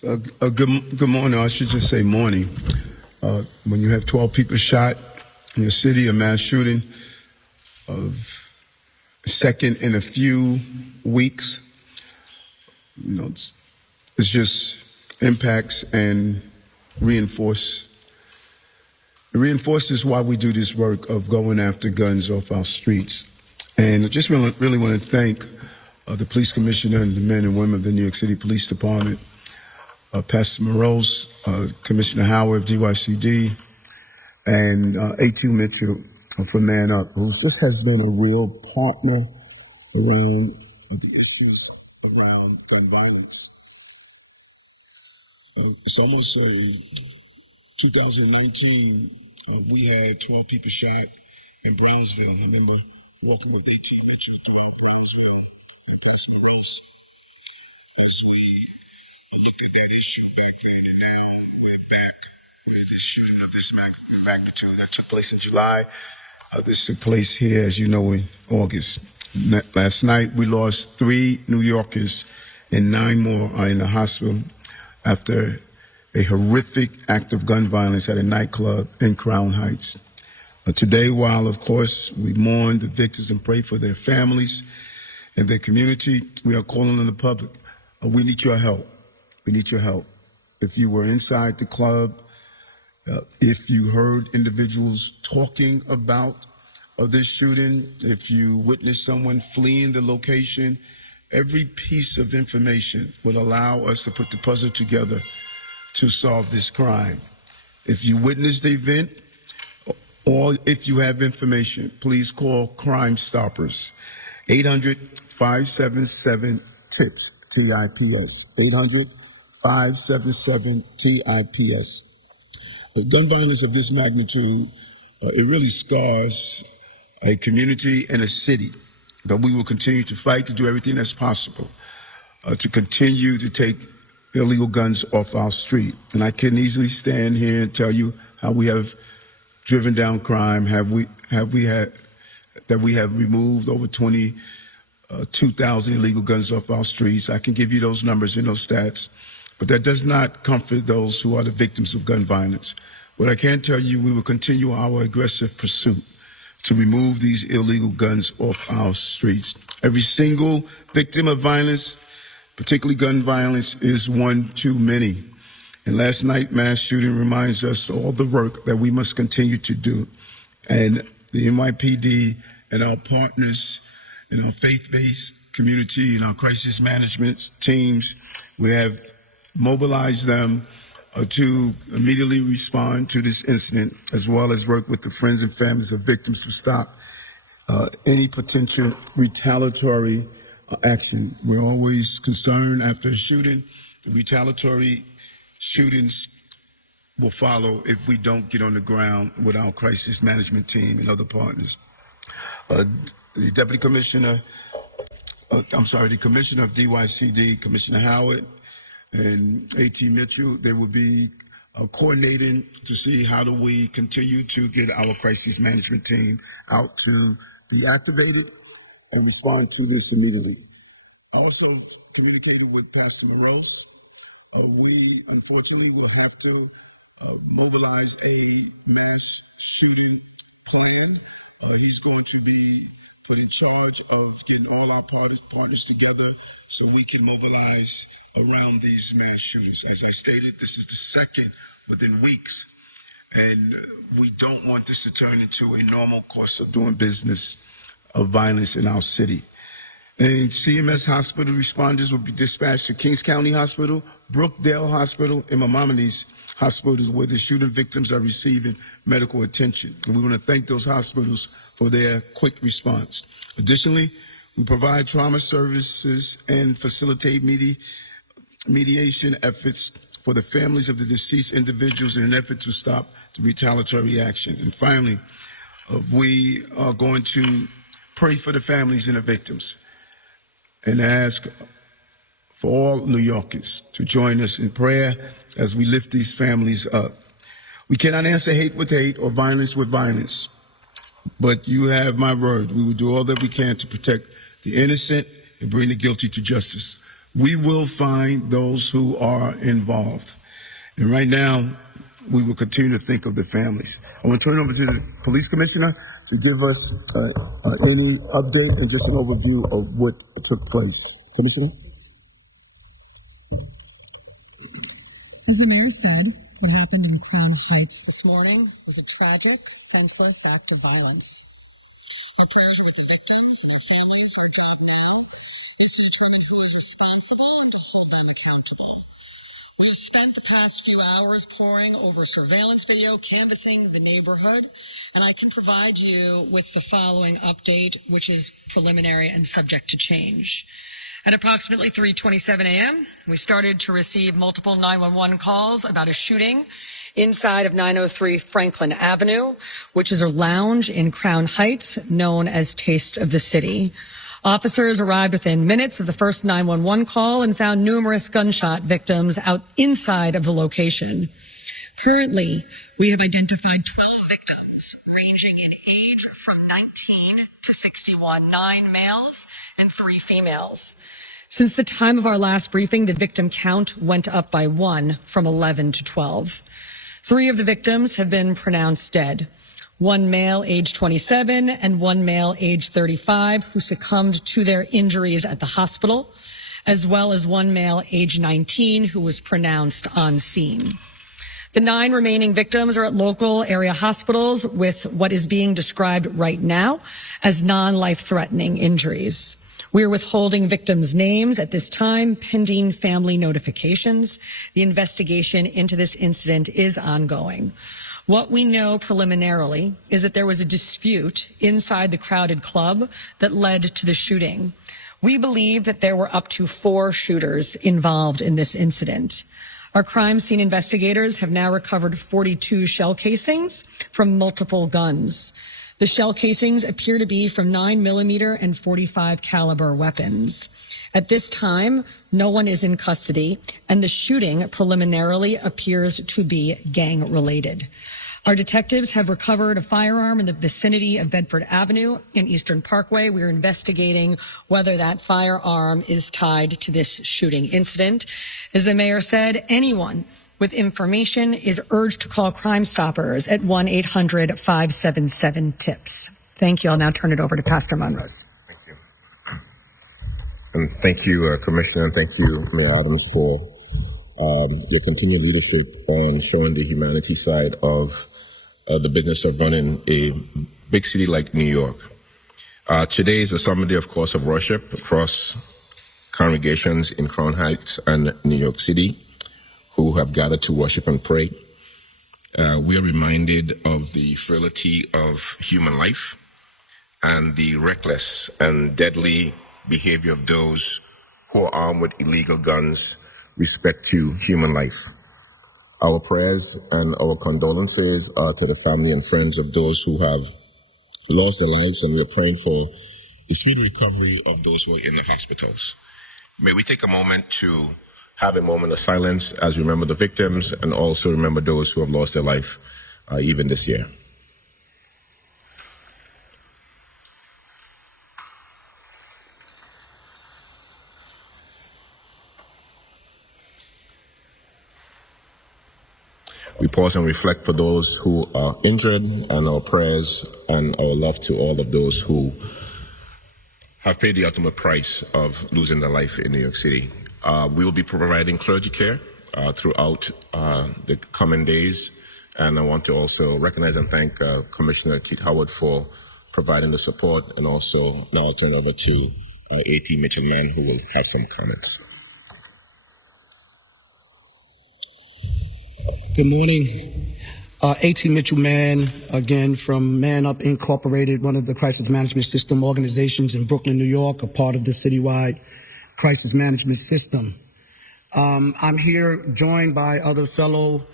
Good morning. I should just say morning. When you have 12 people shot in your city, a mass shooting of second in a few weeks, it's just impacts and reinforces why we do this work of going after guns off our streets. And I just really want to thank the police commissioner and the men and women of the New York City Police Department, Pastor Morose, Commissioner Howard of DYCD, and A.T. Mitchell for Man Up, who just has been a real partner around the issues around gun violence. It's almost 2019, we had 12 people shot in Brownsville. I remember working with A.T. Mitchell throughout Brownsville and Pastor Morose as we looked at that issue back then, and now we're back with this shooting of this magnitude that took place in July. This took place here, as you know, in August. Last night, we lost 3 New Yorkers, and 9 more are in the hospital after a horrific act of gun violence at a nightclub in Crown Heights. Today, while, of course, we mourn the victims and pray for their families and their community, we are calling on the public. We need your help. We need your help. If you were inside the club, if you heard individuals talking about this shooting, if you witnessed someone fleeing the location, every piece of information will allow us to put the puzzle together to solve this crime. If you witnessed the event, or if you have information, please call Crime Stoppers, 800-577-TIPS, T-I-P-S, 800-577-TIPS. Gun violence of this magnitude, it really scars a community and a city. But we will continue to fight to do everything that's possible to continue to take illegal guns off our street. And I can easily stand here and tell you how we have driven down crime, we have removed over 22,000 illegal guns off our streets. I can give you those numbers and those stats, but that does not comfort those who are the victims of gun violence. What I can tell you, we will continue our aggressive pursuit to remove these illegal guns off our streets. Every single victim of violence, particularly gun violence, is one too many. And last night, mass shooting reminds us all the work that we must continue to do. And the NYPD and our partners in our faith-based community and our crisis management teams, we have mobilized them to immediately respond to this incident, as well as work with the friends and families of victims to stop any potential retaliatory action. We're always concerned after a shooting, the retaliatory shootings will follow if we don't get on the ground with our crisis management team and other partners. The commissioner of DYCD, Commissioner Howard, and A.T. Mitchell, they will be coordinating to see how do we continue to get our crisis management team out to be activated and respond to this immediately. I also communicated with Pastor Morose. We, unfortunately, will have to mobilize a mass shooting plan. He's going to be put in charge of getting all our partners together so we can mobilize around these mass shootings. As I stated, this is the second within weeks, and we don't want this to turn into a normal course of doing business of violence in our city. And CMS hospital responders will be dispatched to Kings County Hospital, Brookdale Hospital, and Maimonides hospitals where the shooting victims are receiving medical attention. And we want to thank those hospitals for their quick response. Additionally, we provide trauma services and facilitate mediation efforts for the families of the deceased individuals in an effort to stop the retaliatory action. And finally, we are going to pray for the families and the victims and ask for all New Yorkers to join us in prayer as we lift these families up. We cannot answer hate with hate or violence with violence, but you have my word. We will do all that we can to protect the innocent and bring the guilty to justice. We will find those who are involved. And right now, we will continue to think of the families. I want to turn it over to the police commissioner to give us any update and just an overview of what took place. Commissioner? As the mayor said, what happened in Crown Heights this morning was a tragic, senseless act of violence. Our prayers are with the victims and their families. Our job now is to determine who is responsible and to hold them accountable. We have spent the past few hours poring over surveillance video, canvassing the neighborhood, and I can provide you with the following update, which is preliminary and subject to change. At approximately 3:27 a.m., we started to receive multiple 911 calls about a shooting inside of 903 Franklin Avenue, which is a lounge in Crown Heights known as Taste of the City. Officers arrived within minutes of the first 911 call and found numerous gunshot victims out inside of the location. Currently, we have identified 12 victims ranging in age from 19 to 61, 9 males and 3 females. Since the time of our last briefing, the victim count went up by 1 from 11 to 12. 3 of the victims have been pronounced dead. 1 male age 27 and 1 male age 35 who succumbed to their injuries at the hospital, as well as 1 male age 19 who was pronounced on scene. The 9 remaining victims are at local area hospitals with what is being described right now as non-life-threatening injuries. We are withholding victims' names at this time, pending family notifications. The investigation into this incident is ongoing. What we know preliminarily is that there was a dispute inside the crowded club that led to the shooting. We believe that there were up to 4 shooters involved in this incident. Our crime scene investigators have now recovered 42 shell casings from multiple guns. The shell casings appear to be from 9mm and .45 caliber weapons. At this time, no one is in custody, and the shooting preliminarily appears to be gang-related. Our detectives have recovered a firearm in the vicinity of Bedford Avenue and Eastern Parkway. We are investigating whether that firearm is tied to this shooting incident. As the mayor said, anyone with information is urged to call Crime Stoppers at 1-800-577-TIPS. Thank you. I'll now turn it over to Pastor Monrose. Thank you. And thank you, Commissioner, and thank you, Mayor Adams, for your continued leadership on showing the humanity side of the business of running a big city like New York. Today is a summer day, of course, of worship across congregations in Crown Heights and New York City who have gathered to worship and pray. We are reminded of the frailty of human life and the reckless and deadly behavior of those who are armed with illegal guns respect to human life. Our prayers and our condolences are to the family and friends of those who have lost their lives, and we're praying for the speedy recovery of those who are in the hospitals. May we take a moment to have a moment of silence as we remember the victims and also remember those who have lost their life even this year. We pause and reflect for those who are injured, and our prayers and our love to all of those who have paid the ultimate price of losing their life in New York City. We will be providing clergy care throughout the coming days, and I want to also recognize and thank Commissioner Keith Howard for providing the support, and also now I'll turn over to A.T. Mitchell-Mann, who will have some comments. Good morning. A.T. Mitchell-Mann, again from Man Up Incorporated, one of the crisis management system organizations in Brooklyn, New York, a part of the citywide crisis management system. I'm here joined by other fellow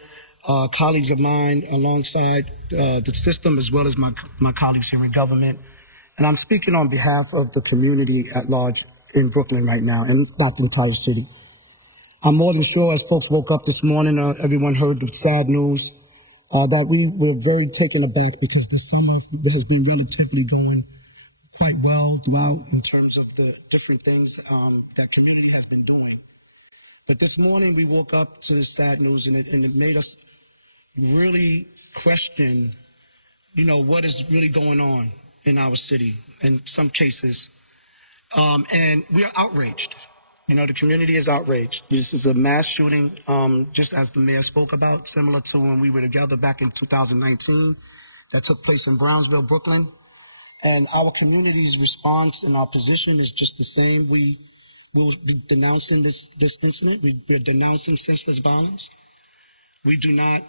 colleagues of mine alongside the system, as well as my colleagues here in government. And I'm speaking on behalf of the community at large in Brooklyn right now, and not the entire city. I'm more than sure as folks woke up this morning, everyone heard the sad news that we were very taken aback because this summer has been relatively going quite well throughout in terms of the different things that community has been doing. But this morning we woke up to the sad news, and it made us really question, what is really going on in our city in some cases. And we are outraged. The community is outraged. This is a mass shooting, just as the mayor spoke about, similar to when we were together back in 2019, that took place in Brownsville, Brooklyn. And our community's response and our position is just the same. We will be denouncing this incident. We're denouncing senseless violence. We do not,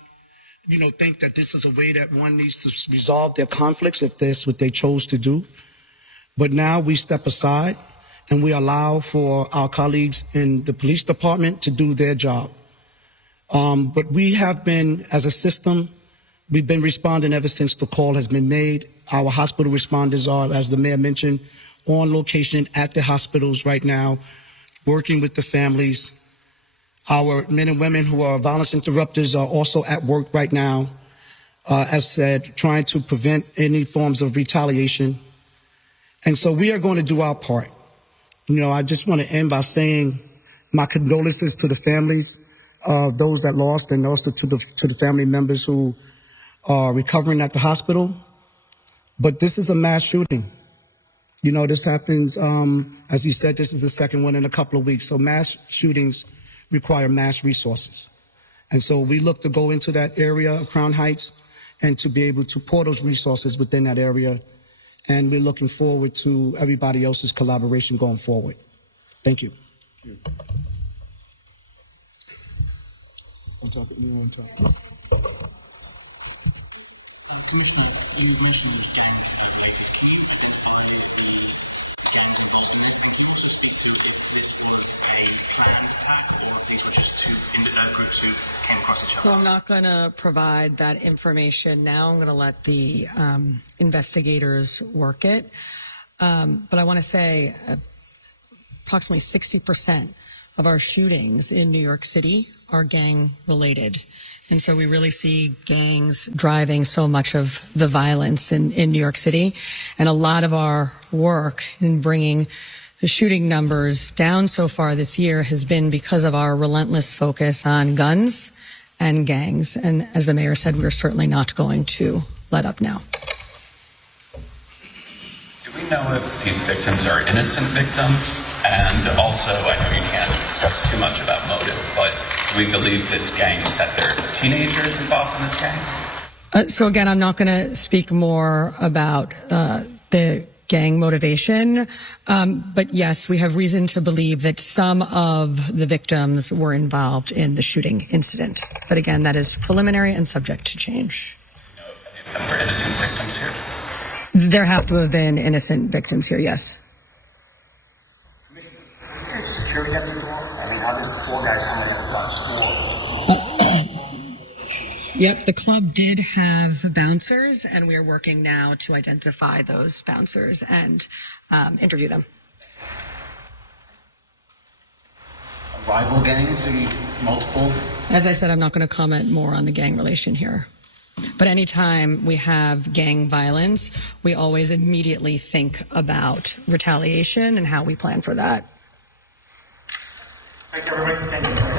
think that this is a way that one needs to resolve their conflicts if that's what they chose to do. But now we step aside and we allow for our colleagues in the police department to do their job. But we have been, as a system, we've been responding ever since the call has been made. Our hospital responders are, as the mayor mentioned, on location at the hospitals right now, working with the families. Our men and women who are violence interrupters are also at work right now, as said, trying to prevent any forms of retaliation. And so we are going to do our part. I just want to end by saying my condolences to the families of those that lost, and also to the family members who are recovering at the hospital. But this is a mass shooting. This happens, as you said, this is the second one in a couple of weeks. So mass shootings require mass resources. And so we look to go into that area of Crown Heights and to be able to pour those resources within that area. And we're looking forward to everybody else's collaboration going forward. Thank you. So I'm not going to provide that information now. I'm going to let the investigators work it. But I want to say approximately 60% of our shootings in New York City are gang related. And so we really see gangs driving so much of the violence in New York City. And a lot of our work in bringing the shooting numbers down so far this year has been because of our relentless focus on guns and gangs. And as the mayor said, we're certainly not going to let up now. Do we know if these victims are innocent victims? And also, I know you can't discuss too much about motive, but do we believe this gang, that there are teenagers involved in this gang? So again, I'm not going to speak more about the gang motivation. But yes, we have reason to believe that some of the victims were involved in the shooting incident. But again, that is preliminary and subject to change. Do you know if any of them were innocent victims here? There have to have been innocent victims here, yes. Security at the door? I mean, how did 4 guys come in with guns? 4. Yep, the club did have bouncers, and we are working now to identify those bouncers and interview them. Rival gangs, multiple? As I said, I'm not going to comment more on the gang relation here. But anytime we have gang violence, we always immediately think about retaliation and how we plan for that. Thank you, everybody. Thank you.